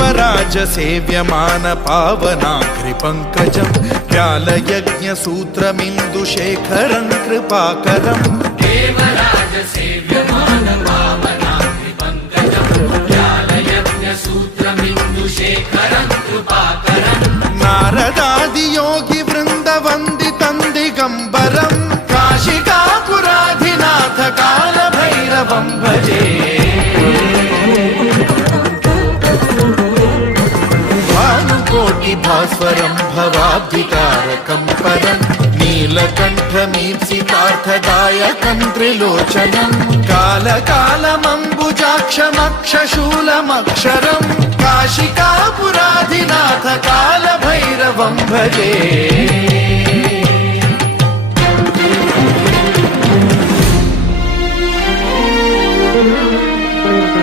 देवराज सेव्यमान पावनाघ्रिपङ्कजं व्यालयज्ञसूत्रमिन्दुशेखरं कृपाकरं देवराज सेव्यमान पावनाघ्रिपङ्कजं व्यालयज्ञसूत्रमिन्दुशेखरं कृपाकरं नारदादियोगि वृन्दवन्दितं दिगम्बरं काशिकापुराधिनाथ कालभैरवं भजे भास्वरं भवाब्धिकारकं परं नीलकण्ठमीप्सितार्थदायकं त्रिलोचनं कालकालमम्बुजाक्षमक्षशूलमक्षरं काशिकापुराधिनाथ कालभैरवं भजे।